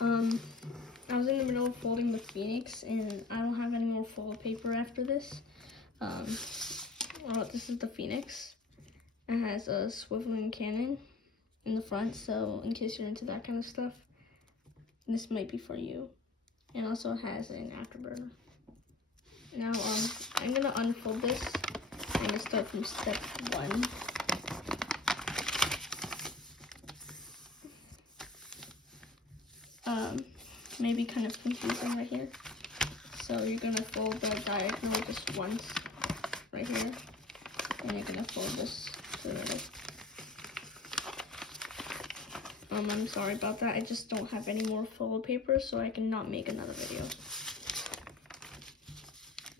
I was in the middle of folding the Phoenix, and I don't have any more fold paper after this. Well, this is the Phoenix. It has a swiveling cannon in the front, so in case you're into that kind of stuff, this might be for you. And also has an afterburner. Now, I'm gonna unfold this. I'm gonna start from step 1. Maybe kind of confusing right here. So you're gonna fold the diagonal just once right here, and you're gonna fold this to the middle. I'm sorry about that. I just don't have any more fold paper, so I cannot make another video.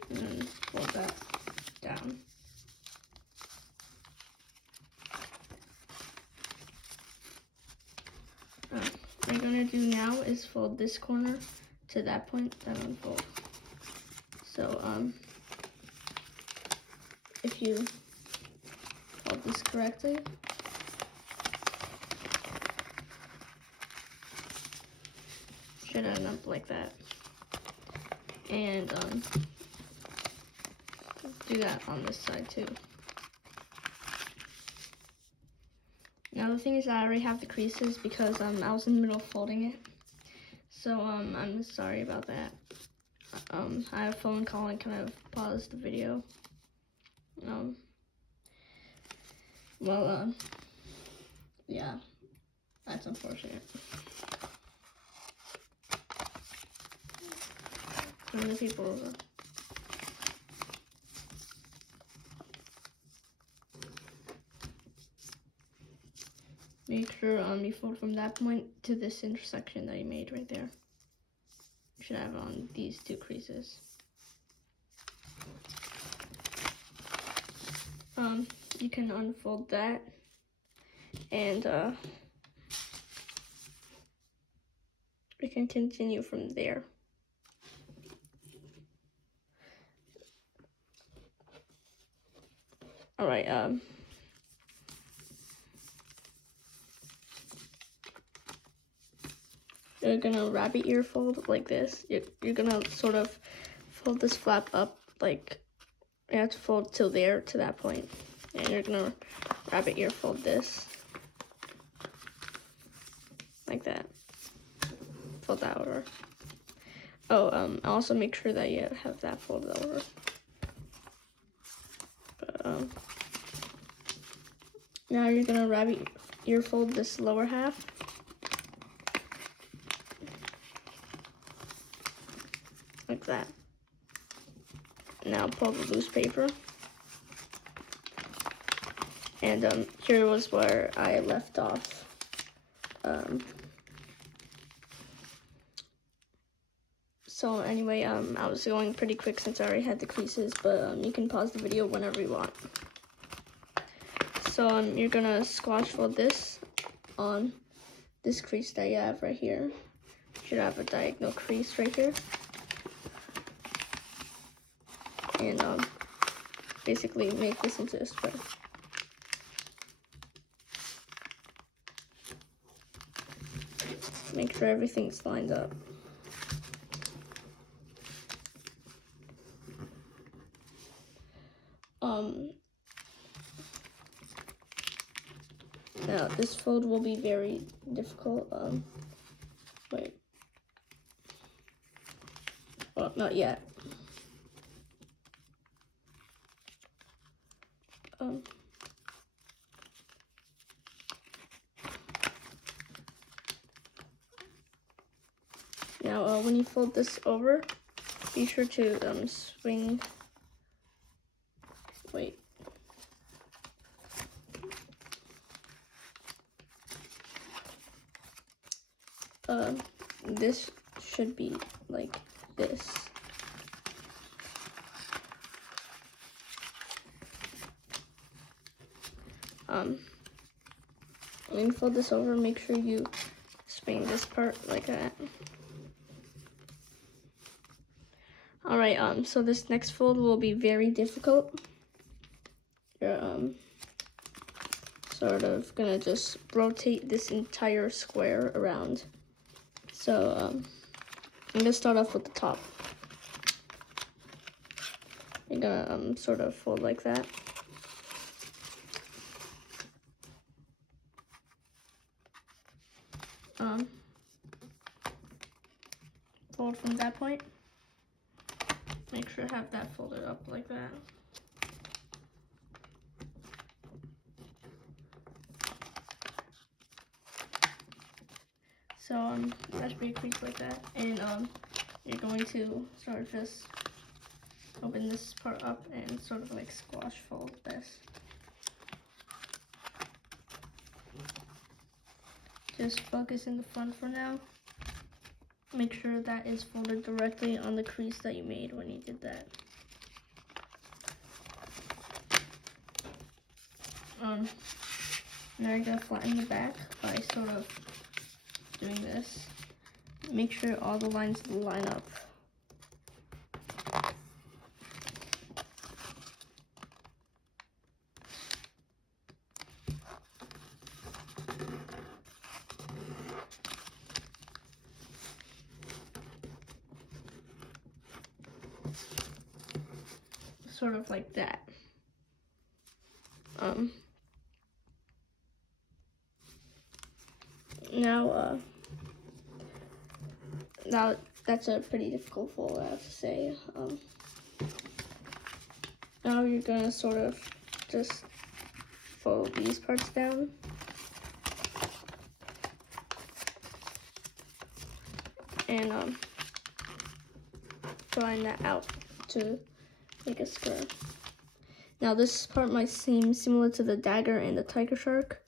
And then fold that down. What you're gonna do now is fold this corner to that point, then unfold. So if you fold this correctly, should end up like that. And do that on this side too. Now the thing is, I already have the creases because I was in the middle of folding it. So I'm sorry about that. I had a phone call and kind of paused the video. Yeah, that's unfortunate. Turn the paper over. Make sure you fold from that point to this intersection that you made right there. You should have on these 2 creases. You can unfold that, and we can continue from there. All right. You're gonna rabbit ear fold like this. You're gonna sort of fold this flap up, like you have to fold till there, to that point. And you're gonna rabbit ear fold this like that. Fold that over. Also make sure that you have that folded over. But, now you're gonna rabbit ear fold this lower half. Like that. Now pull the loose paper. And here was where I left off. So anyway, I was going pretty quick since I already had the creases, but you can pause the video whenever you want. So you're gonna squash fold this on this crease that you have right here. You should have a diagonal crease right here. And basically make this into a square. Make sure everything's lined up. Now this fold will be very difficult. Wait. Well, not yet. Now, when you fold this over, be sure to swing. Wait. This should be like this. When you fold this over, make sure you swing this part like that. Alright, so this next fold will be very difficult. You're sort of gonna just rotate this entire square around. So I'm gonna start off with the top. You're gonna sort of fold like that. Fold from that point. Make sure to have that folded up like that. So that should be a crease like that, and you're going to sort of just open this part up and sort of like squash fold this. Just focus in the front for now. Make sure that is folded directly on the crease that you made when you did that. Now you're gonna flatten the back by sort of doing this. Make sure all the lines line up. Sort of like that. Now that's a pretty difficult fold, I have to say. Now you're gonna sort of just fold these parts down. And drawing that out to make a square. Now this part might seem similar to the dagger and the tiger shark,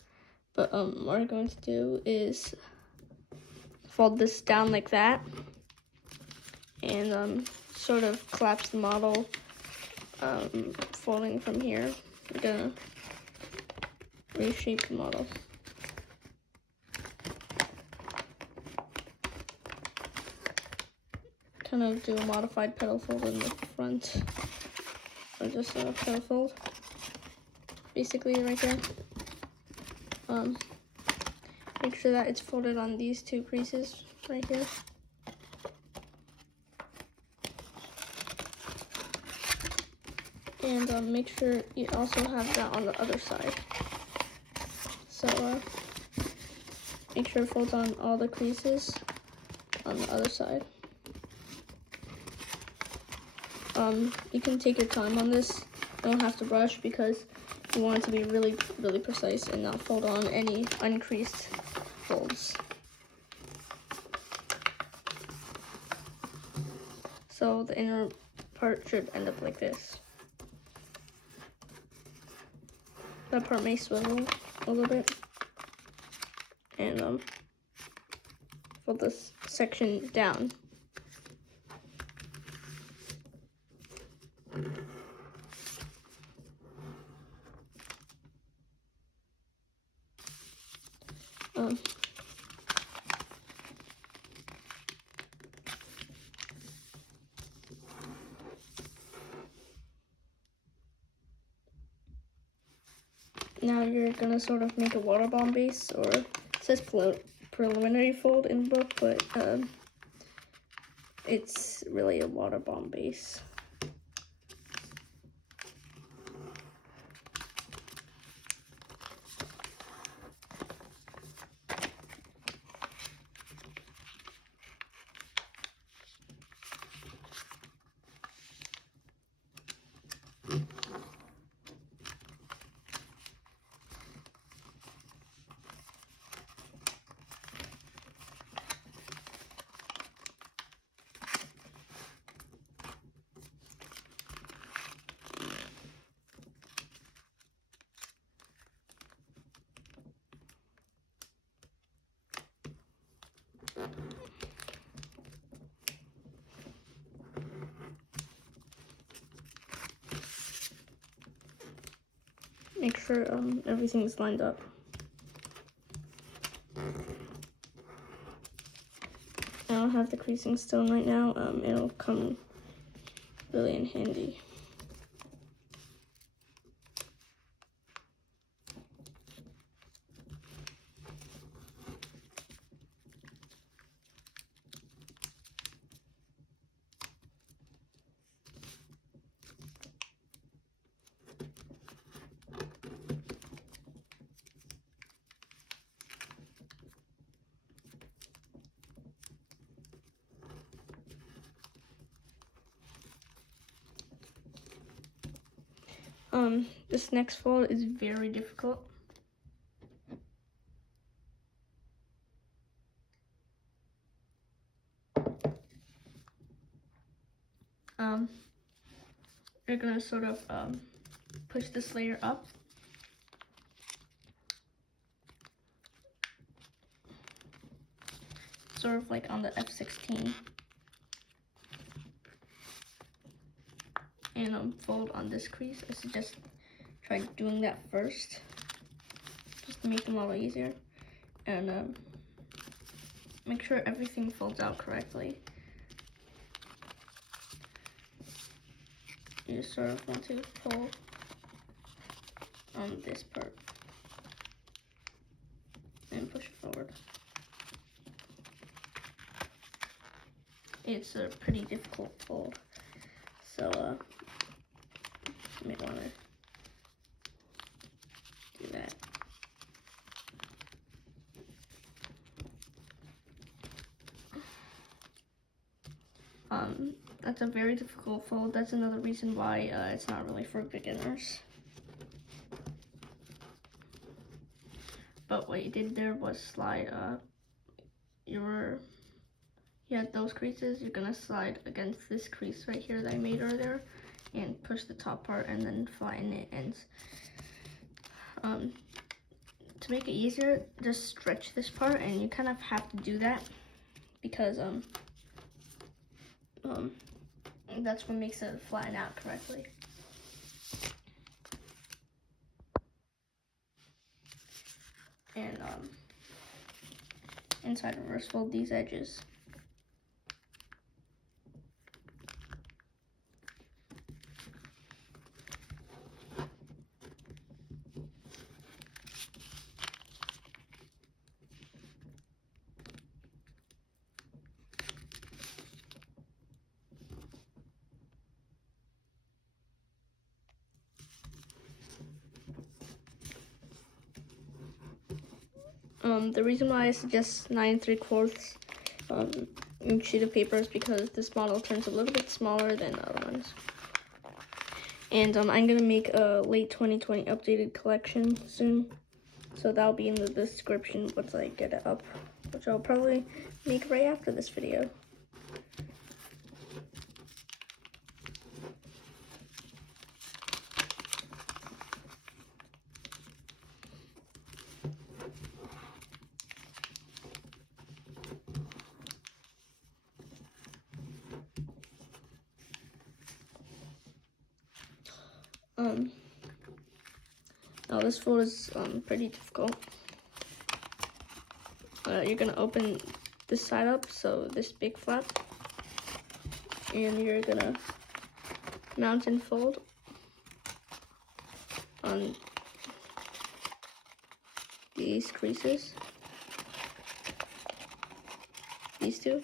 but what we're going to do is fold this down like that, and sort of collapse the model, folding from here. We're gonna reshape the model. Kind of do a modified petal fold in the front, or just a petal fold, basically right there. Make sure that it's folded on these two creases right here. And make sure you also have that on the other side. So make sure it folds on all the creases on the other side. You can take your time on this. You don't have to rush because you want it to be really, really precise and not fold on any uncreased folds. So the inner part should end up like this. That part may swivel a little bit. And fold this section down. Now you're gonna sort of make a water bomb base, or it says preliminary fold in the book, but it's really a water bomb base. Make sure everything's lined up. I don't have the creasing stone right now. It'll come really in handy. This next fold is very difficult. You're gonna sort of push this layer up. Sort of like on the F16. And fold on this crease. I suggest try doing that first, just to make them a lot easier. And make sure everything folds out correctly. You just sort of want to pull on this part and push it forward. It's a pretty difficult fold, so you may want to do that. That's a very difficult fold. That's another reason why it's not really for beginners. But what you did there was slide, you had those creases, you're gonna slide against this crease right here that I made earlier and push the top part and then flatten it ends. To make it easier, just stretch this part, and you kind of have to do that because that's what makes it flatten out correctly. And inside reverse fold these edges. The reason why I suggest 9 3/4 inch sheet of paper is because this model turns a little bit smaller than other ones. And I'm gonna make a late 2020 updated collection soon, so that'll be in the description once I get it up, which I'll probably make right after this video. Now this fold is pretty difficult. You're gonna open this side up, so this big flap, and you're gonna mount and fold on these creases, these two,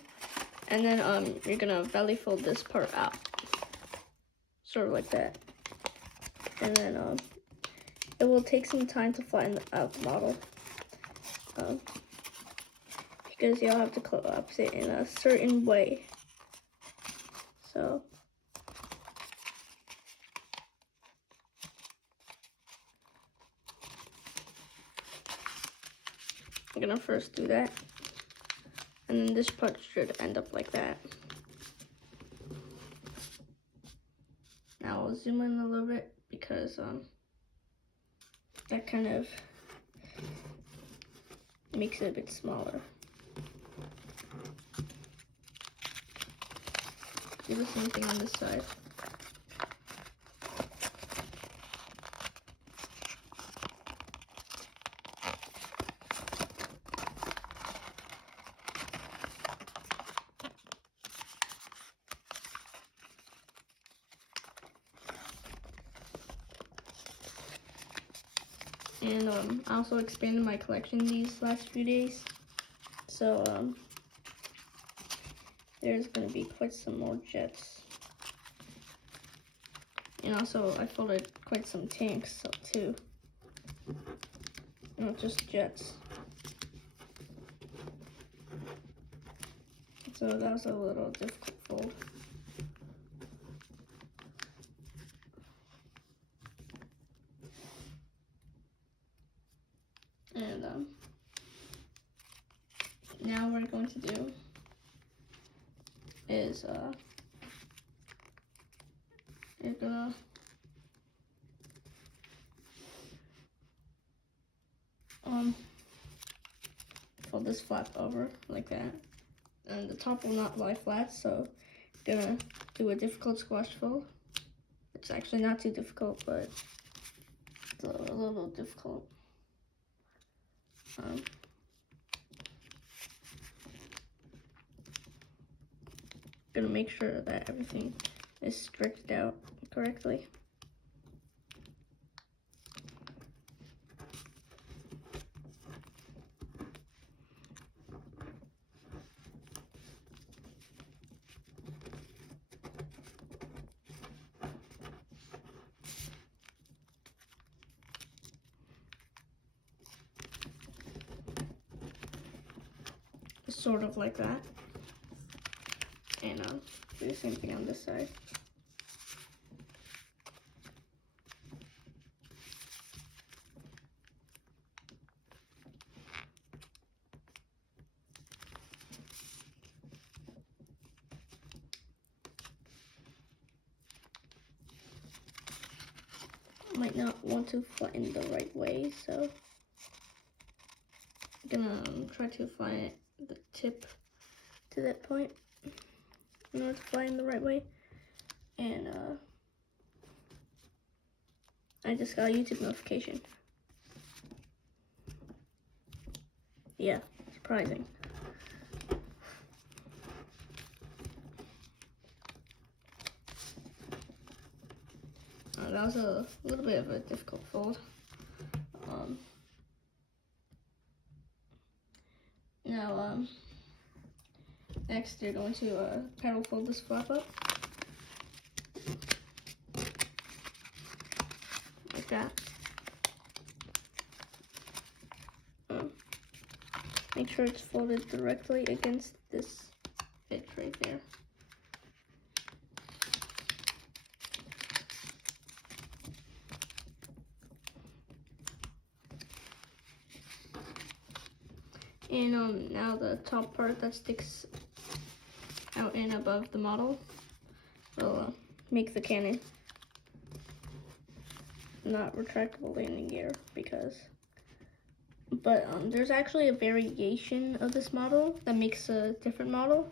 and then you're gonna belly fold this part out, sort of like that, and then it will take some time to flatten out the model, because you'll have to collapse it in a certain way. So I'm gonna first do that, and then this part should end up like that. Now I'll zoom in a little bit because that kind of makes it a bit smaller. Do the same thing on this side. And I also expanded my collection these last few days, so there's going to be quite some more jets. And also I folded quite some tanks too, not just jets. So that was a little difficult fold. you're going to do is you're gonna fold this flap over like that, and the top will not lie flat, so you're gonna do a difficult squash fold. It's actually not too difficult, but it's a little difficult. Gonna make sure that everything is stretched out correctly. Sort of like that. And do the same thing on this side. Might not want to flatten the right way, so I'm gonna try to flatten the tip to that point in order to flatten the right way. And I just got a YouTube notification. Yeah, surprising. That was a little bit of a difficult fold. Now, next you're going to pedal fold this flap up. Like that. Make sure it's folded directly against this edge right there. And now the top part that sticks out and above the model will make the cannon not retractable landing gear but there's actually a variation of this model that makes a different model.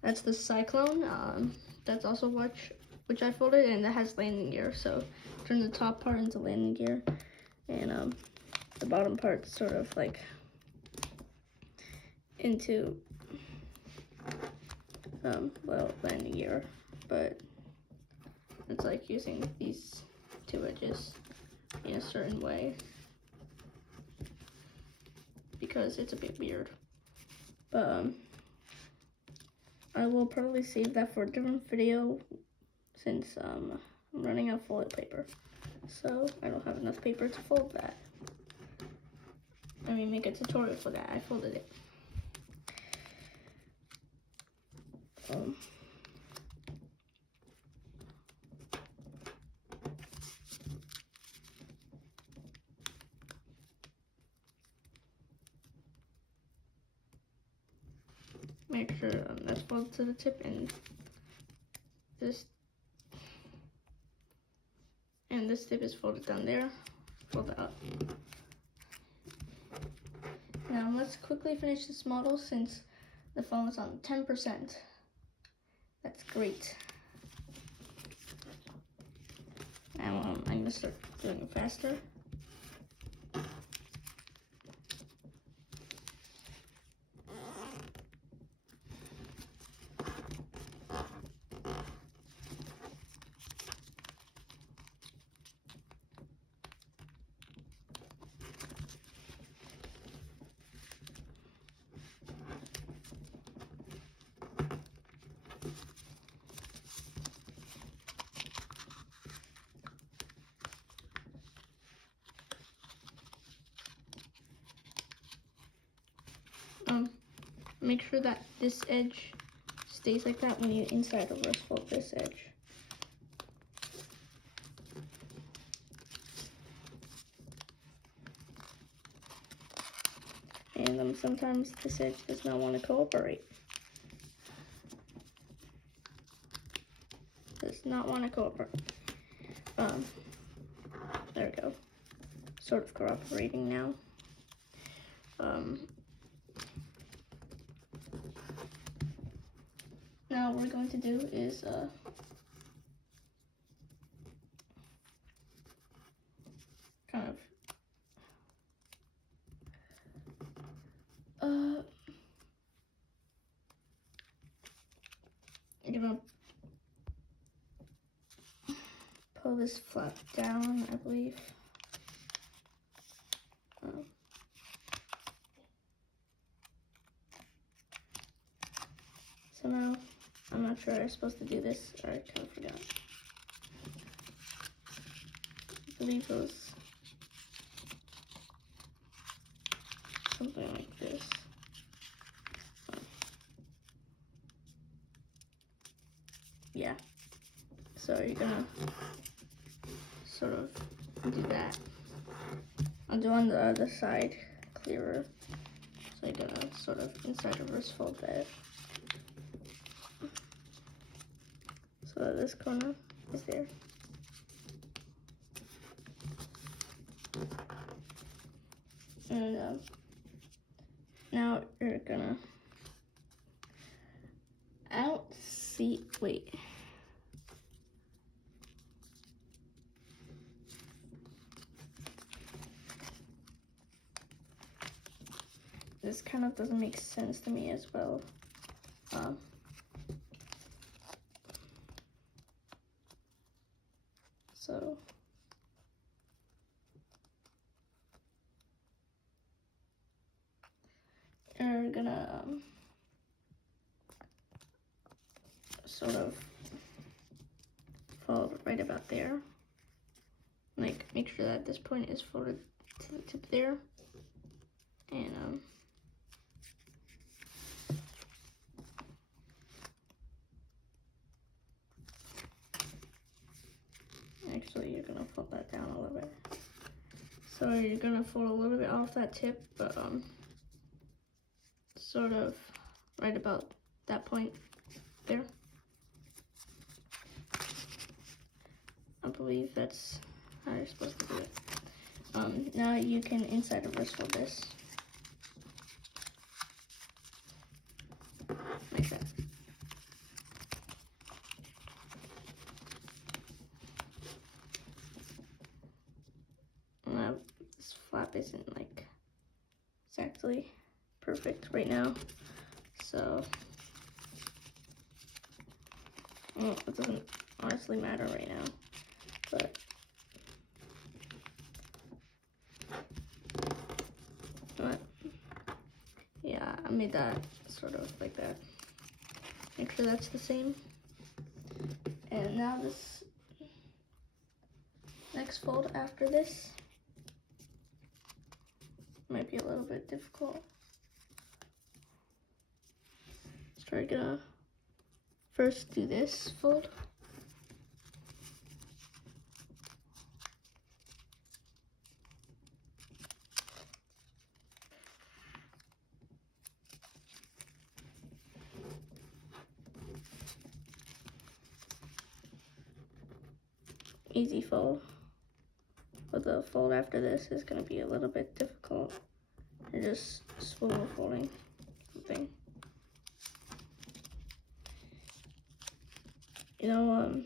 That's the Cyclone. That's also which I folded, and that has landing gear. So turn the top part into landing gear, and the bottom part sort of like into well, landing gear, but it's like using these two edges in a certain way because it's a bit weird. But I will probably save that for a different video since I'm running out of folded paper, so I don't have enough paper to fold that. I mean, make a tutorial for that. I folded it. Make sure that's folded to the tip, and this tip is folded down there. Fold it up. Now let's quickly finish this model since the phone is on 10%. That's great. Now I'm gonna start doing it faster. Make sure that this edge stays like that when you inside reverse fold this edge. And the sometimes this edge does not want to cooperate. Does not want to cooperate. There we go. Sort of cooperating now. Now what we're going to do is kind of I'm gonna pull this flap down, I believe. So now, I'm not sure I'm supposed to do this, or I kind of forgot. I believe it was something like this. Yeah. So you're gonna sort of do that. I'll do on the other side clearer. So you're gonna sort of inside reverse fold that. So that this corner is there. And now you're gonna wait. This kind of doesn't make sense to me as well. So you're gonna sort of fold right about there. Like, make sure that this point is folded to the tip there. And actually you're gonna fold that down a little bit. So you're gonna fold a little bit off that tip, but sort of right about that point there. I believe that's how you're supposed to do it. Now you can inside reverse fold this. Like that. Now this flap isn't like exactly perfect right now, so well, it doesn't honestly matter right now, but yeah, I made that sort of like that. Make sure that's the same. And now this next fold after this might be a little bit difficult. So we're gonna first do this fold. Easy fold. But the fold after this is gonna be a little bit difficult. You're just swivel folding something. You know,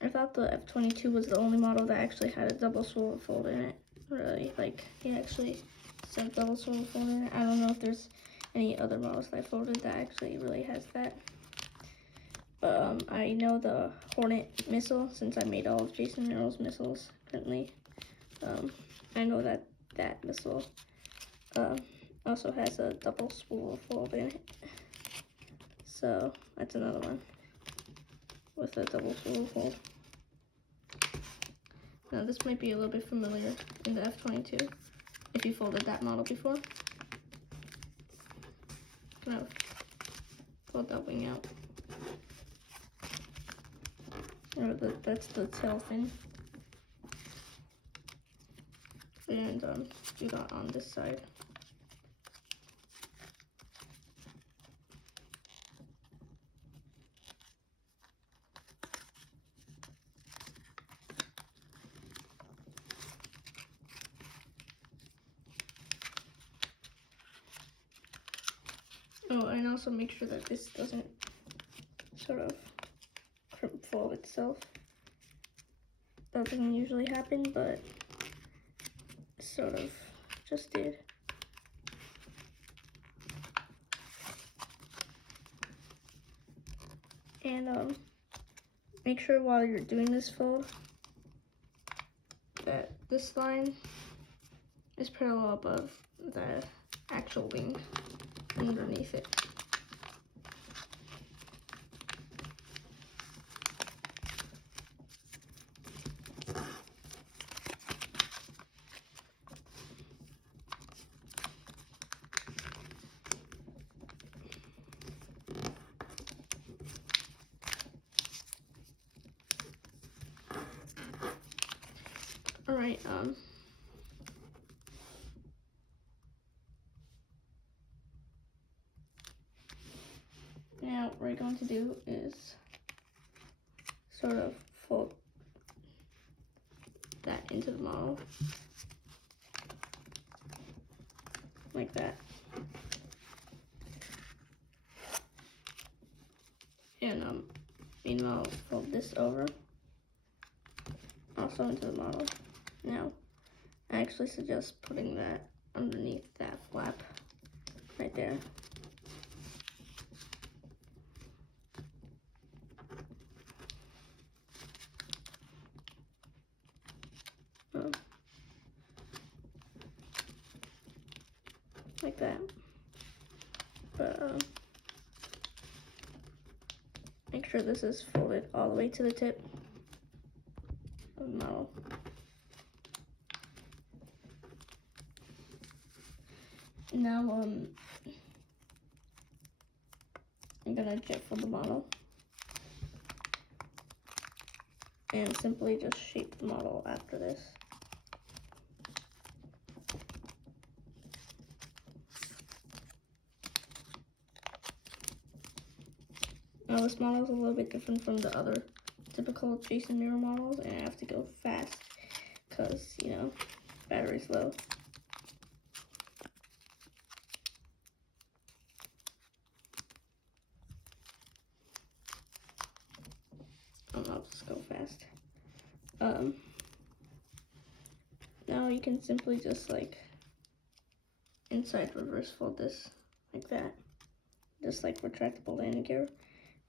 I thought the F-22 was the only model that actually had a double swivel fold in it. Really, like, he actually said double swivel fold in it. I don't know if there's any other models that I folded that actually really has that. But I know the Hornet missile, since I made all of Jason Merrill's missiles currently. I know that that missile also has a double swivel fold in it. So that's another one with a double swivel fold. Now this might be a little bit familiar in the F-22 if you folded that model before. Kind of fold that wing out. Or that's the tail fin. And do that on this side. Oh, and also make sure that this doesn't sort of crimp fold itself. That doesn't usually happen, but sort of just did. And make sure while you're doing this fold that this line is parallel above the actual wing underneath it. Alright, now what we're going to do is sort of fold that into the model, like that. And meanwhile, fold this over, also into the model. Now, I actually suggest putting that underneath that flap right there. Like that. But make sure this is folded all the way to the tip of the model. Now I'm gonna jet fold the model and simply just shape the model after this. Now this model is a little bit different from the other typical Jason mirror models, and I have to go fast because, you know, battery's low. I'll just go fast. Now you can simply just like inside reverse fold this like that, just like retractable landing gear,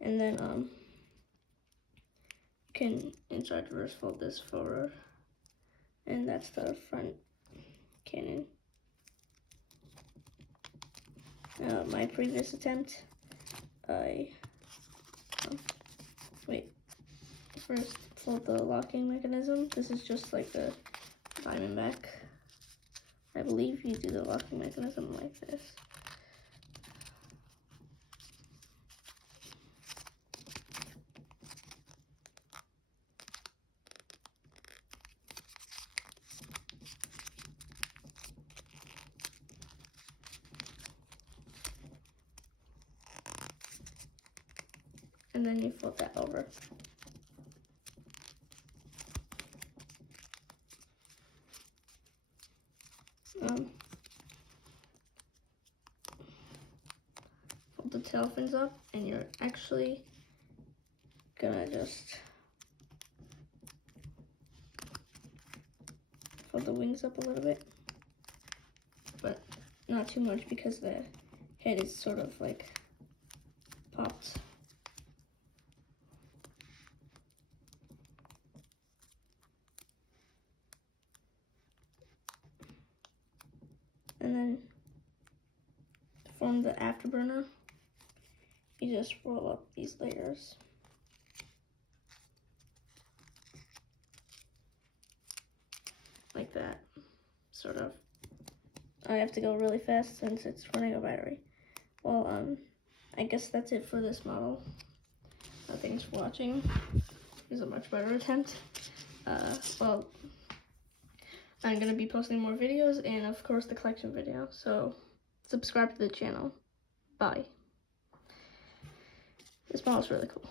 and then you can inside reverse fold this forward, and that's the front cannon. My previous attempt, first fold the locking mechanism. This is just like the Diamondback. I believe you do the locking mechanism like this. And then you fold that over. Fold the tail fins up, and you're actually gonna just fold the wings up a little bit, but not too much because the head is sort of like popped. And then to form the afterburner, you just roll up these layers. Like that, sort of. I have to go really fast since it's running a battery. Well, I guess that's it for this model. Thanks for watching. It was a much better attempt. Well, I'm gonna be posting more videos and of course the collection video, so subscribe to the channel. Bye. This model's really cool.